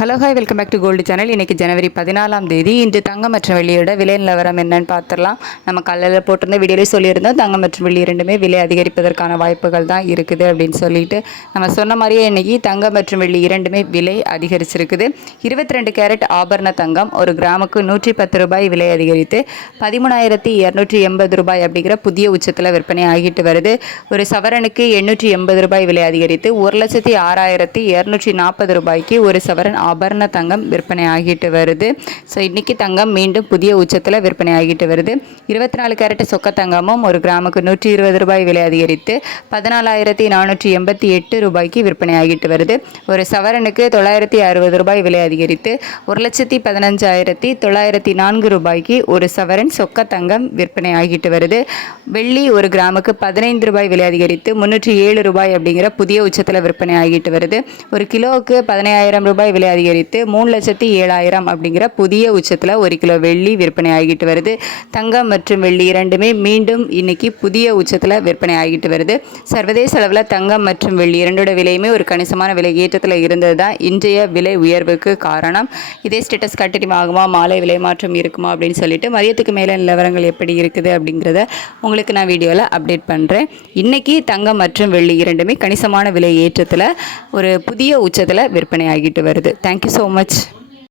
Hello hi welcome back to gold channel. இன்றைக்கி ஜனவரி 14ஆம் தேதி. இன்று தங்கம் மற்றும் வெள்ளியோட விலை நிலவரம் என்னன்னு பார்த்துடலாம். நம்ம காலையில் போட்டிருந்த வீடியோலேயே சொல்லியிருந்தோம், தங்கம் மற்றும் வெள்ளி இரண்டுமே விலை அதிகரிப்பதற்கான வாய்ப்புகள் தான் இருக்குது அப்படின்னு சொல்லிட்டு. நம்ம சொன்ன மாதிரியே இன்றைக்கி தங்கம் மற்றும் வெள்ளி இரண்டுமே விலை அதிகரிச்சிருக்குது. 22 கேரட் ஆபரண தங்கம் ஒரு கிராமுக்கு 110 ரூபாய் விலை அதிகரித்து 13,280 ரூபாய் அப்படிங்கிற புதிய உச்சத்தில் விற்பனை ஆகிட்டு வருது. ஒரு சவரனுக்கு 880 ரூபாய் விலை அதிகரித்து 1,06,240 ரூபாய்க்கு ஒரு சவரன் ஆபரண தங்கம் விற்பனை ஆகிட்டு வருது. ஸோ இன்றைக்கி தங்கம் மீண்டும் புதிய உச்சத்தில் விற்பனை ஆகிட்டு வருது. 24 கேரட் சொக்க தங்கமும் ஒரு கிராமுக்கு 120 ரூபாய் விலை அதிகரித்து 14,488 ரூபாய்க்கு விற்பனை ஆகிட்டு வருது. ஒரு சவரனுக்கு 960 ரூபாய் விலை அதிகரித்து 1,15,904 ரூபாய்க்கு ஒரு சவரன் சொக்க தங்கம் விற்பனை ஆகிட்டு வருது. வெள்ளி ஒரு கிராமுக்கு 15 ரூபாய் விலை அதிகரித்து 307 ரூபாய் அப்படிங்கிற புதிய உச்சத்தில் விற்பனை ஆகிட்டு வருது. ஒரு கிலோவுக்கு 15,000 ரூபாய் விலை அதிகரித்து 3,07,000 அப்படிங்கிற புதிய உச்சத்தில் ஒரு கிலோ வெள்ளி விற்பனை ஆகிட்டு வருது. தங்கம் மற்றும் வெள்ளி இரண்டுமே மீண்டும் இன்னைக்கு புதிய உச்சத்தில் விற்பனை ஆகிட்டு வருது. சர்வதேச அளவில் தங்கம் மற்றும் வெள்ளி இரண்டோட விலையுமே ஒரு கணிசமான விலை ஏற்றத்தில் இருந்தது தான் இன்றைய விலை உயர்வுக்கு காரணம். இதே ஸ்டேட்டஸ் கண்டினியூ ஆகுமா, மாலை விலை மாற்றம் இருக்குமா அப்படின்னு சொல்லிட்டு மதியத்துக்கு மேலே நிலவரங்கள் எப்படி இருக்குது அப்படிங்கிறத உங்களுக்கு நான் வீடியோவில் அப்டேட் பண்ணுறேன். இன்றைக்கி தங்கம் மற்றும் வெள்ளி இரண்டுமே கணிசமான விலை ஏற்றத்தில் ஒரு புதிய உச்சத்தில் விற்பனை ஆகிட்டு வருது. Thank you so much.